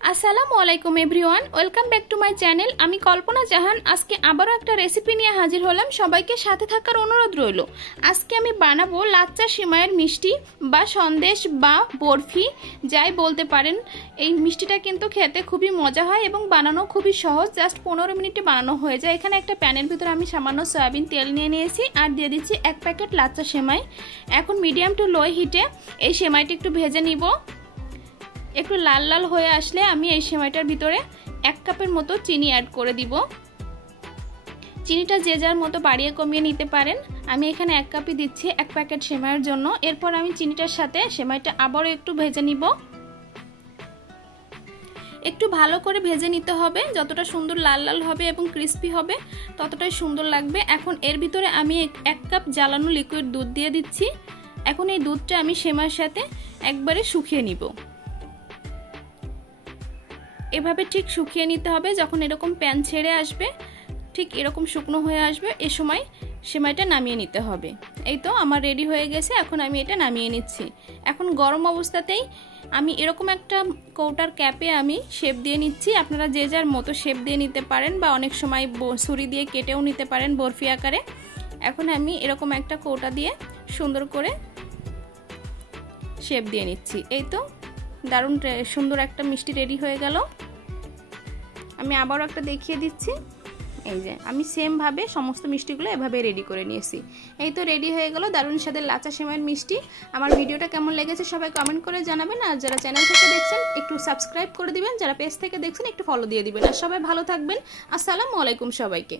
আসসালামু আলাইকুম everyone, welcome back to my channel. আমি কল্পনা জাহান। আজকে আবারও একটা রেসিপি নিয়ে হাজির হলাম। সবাইকে সাথে থাকার অনুরোধ রইল। আজকে আমি বানাবো লাচ্চা সেমাইয়ের মিষ্টি বা সন্দেশ বা বরফি, যাই বলতে পারেন। এই মিষ্টিটা কিন্তু খেতে খুবই মজা হয় এবং বানানো খুবই সহজ। জাস্ট 15 মিনিটে বানানো হয়ে যায়। এখানে একটা প্যানের ভিতরে আমি সামান্য সয়াবিন তেল নিয়ে নিয়েছি আর দিয়ে দিচ্ছি 1 প্যাকেট লাচ্চা সেমাই। এখন মিডিয়াম টু লো হিটে এই সেমাইটি একটু ভেজে নিব। একটু লাল লাল হয়ে আসলে আমি এই সেমাইটার ভিতরে 1 কাপের মতো চিনি অ্যাড করে দিব। চিনিটা যে যার মতো বাড়িয়ে কমিয়ে নিতে পারেন। আমি এখানে 1 কাপই দিচ্ছি 1 প্যাকেট সেমাইয়ের জন্য। এরপর আমি চিনিটার সাথে সেমাইটা আবারও একটু ভেজে নিব। একটু ভালো করে ভেজে নিতে হবে। যতটা সুন্দর লাল লাল হবে এবং ক্রিস্পি হবে ততটাই সুন্দর লাগবে। এখন এর ভিতরে আমি 1 কাপ জ্বালানো লিকুইড দুধ দিয়ে দিচ্ছি। এখন এই দুধটা আমি সেমাইয়ের সাথে একবারে শুকিয়ে নিব। এভাবে ঠিক শুকিয়ে নিতে হবে। যখন এরকম প্যান ছেড়ে আসবে, ঠিক এরকম শুকনো হয়ে আসবে, এ সময় সেমাইটা নামিয়ে নিতে হবে। এই তো আমার রেডি হয়ে গেছে। এখন আমি এটা নামিয়ে নিচ্ছি। এখন গরম অবস্থাতেই আমি এরকম একটা কৌটার ক্যাপে আমি শেপ দিয়ে নিচ্ছি। আপনারা যে যার মতো শেপ দিয়ে নিতে পারেন বা অনেক সময় ছুরি দিয়ে কেটেও নিতে পারেন বরফি আকারে। এখন আমি এরকম একটা কৌটা দিয়ে সুন্দর করে শেপ দিয়ে নিচ্ছি। এই তো দারুণ সুন্দর একটা মিষ্টি রেডি হয়ে গেল। আমি আবারও একটা দেখিয়ে দিচ্ছি। এই যে আমি সেম ভাবে সমস্ত মিষ্টিগুলো এভাবে রেডি করে নিয়েছি। এই তো রেডি হয়ে গেল দারুণ স্বাদের লাচ্চা সেমাইয়ের মিষ্টি। আমার ভিডিওটা কেমন লেগেছে সবাই কমেন্ট করে জানাবেন। আর যারা চ্যানেল থেকে দেখছেন একটু সাবস্ক্রাইব করে দিবেন, যারা পেজ থেকে দেখছেন একটু ফলো দিয়ে দিবেন। আর সবাই ভালো থাকবেন। আসসালামু আলাইকুম সবাইকে।